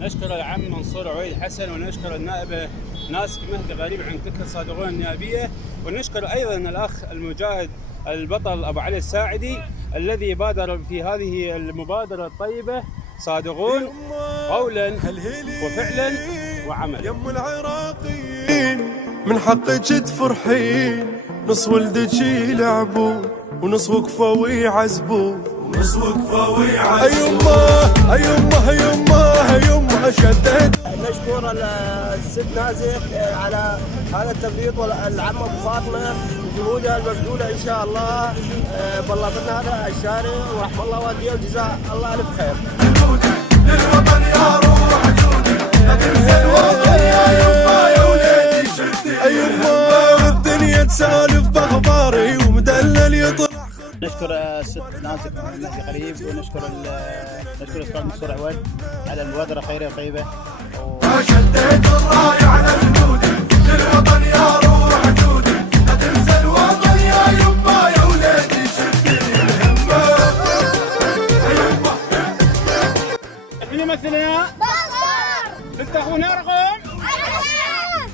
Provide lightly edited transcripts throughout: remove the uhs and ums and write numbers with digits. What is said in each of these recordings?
نشكر العم منصور عويد حسن، ونشكر النائبة ناسك مهدي غريب عن كتلة صادقون النيابية، ونشكر أيضا الأخ المجاهد البطل أبو علي الساعدي الذي بادر في هذه المبادرة الطيبة صادقون قولا وفعلا وعملا. يم العراقيين من حقك تفرحين، نص ولدك يلعبون ونص وقفوا ويعزبون، ونص وقفوا ويعزبون. أيمه شدد. نشكر الست نازك على هذا التبريد، والعم ابو فاطمه جهودها المبذوله ان شاء الله. بلغتنا هذا الشارع ورحم الله والديه وجزاه الله الف خير. للوطن يا روح جودي، لا تنسى الوطن يا يما يا وليدي شدي. أيمه الدنيا تسالف باخباري ومدلل يطلع. نشكر الست نازك مهدي غريب، ونشكر الاستاذ منصور عويد على المبادره الخيريه الطيبه. شديت الرايه على جنودي، للوطن يا روح جودي، لا تنسى الوطن يا يما يا وليدي شدي الهمه. يما من يمثلنا؟ بصر. بنت اخونا رقم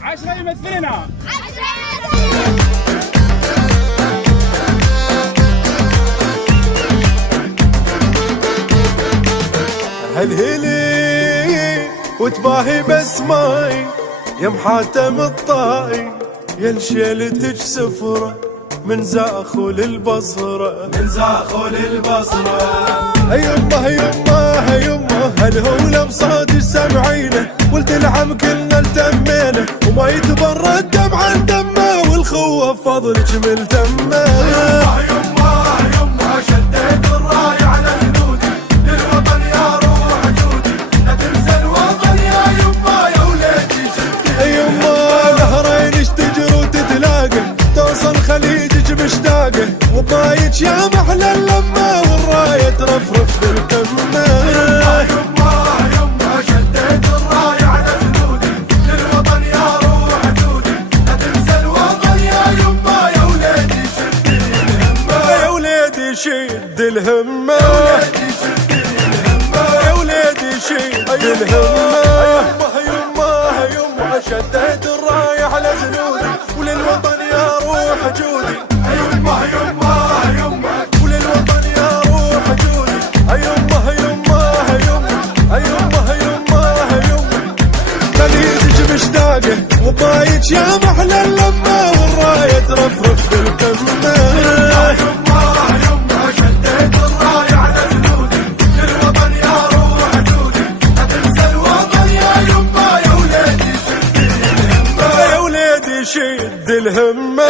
10 يمثلنا. هالهلي وتباهي بسماي يا محاتم الطائي، يا لشيلتك سفرة من زاخو للبصرة، من زاخو للبصرة. يمه هالهولة بصوتك سمعينه، ولد العم كلنا التمينا، وما يتبرى الدم عن دمه، والخوة بفضلك ملتمه. يمه شديت الراية على جنودي، للوطن يا روح جودي، لا تنسى الوطن يا يما يا وليدي شدي. يما نهرين تجر وتتلاقى، توصل خليجك مشتاقه، وبايك يا محلى اللمه، والراية ترفرف بالقمه. يما شديت الراية على جنودي، للوطن يا روح جودي، لا تنسى الوطن يا يما يا وليدي شدي الهمه. يا وليدي شد الهمه، يا وليدي شد الهمه. يما شديت الراية على جنودي، وللوطن يا روح جودي. يما وللوطن يا روح جودي. يما خليجك مشتاقه، وبايك يا محلى اللمه، والراية ترفرف بالقمه. يما شديت الراية على جنودي، للوطن يا روح جودي، لا تنسى الوطن يا يما يا وليدي شدي الهمه. يا وليدي شد الهمه.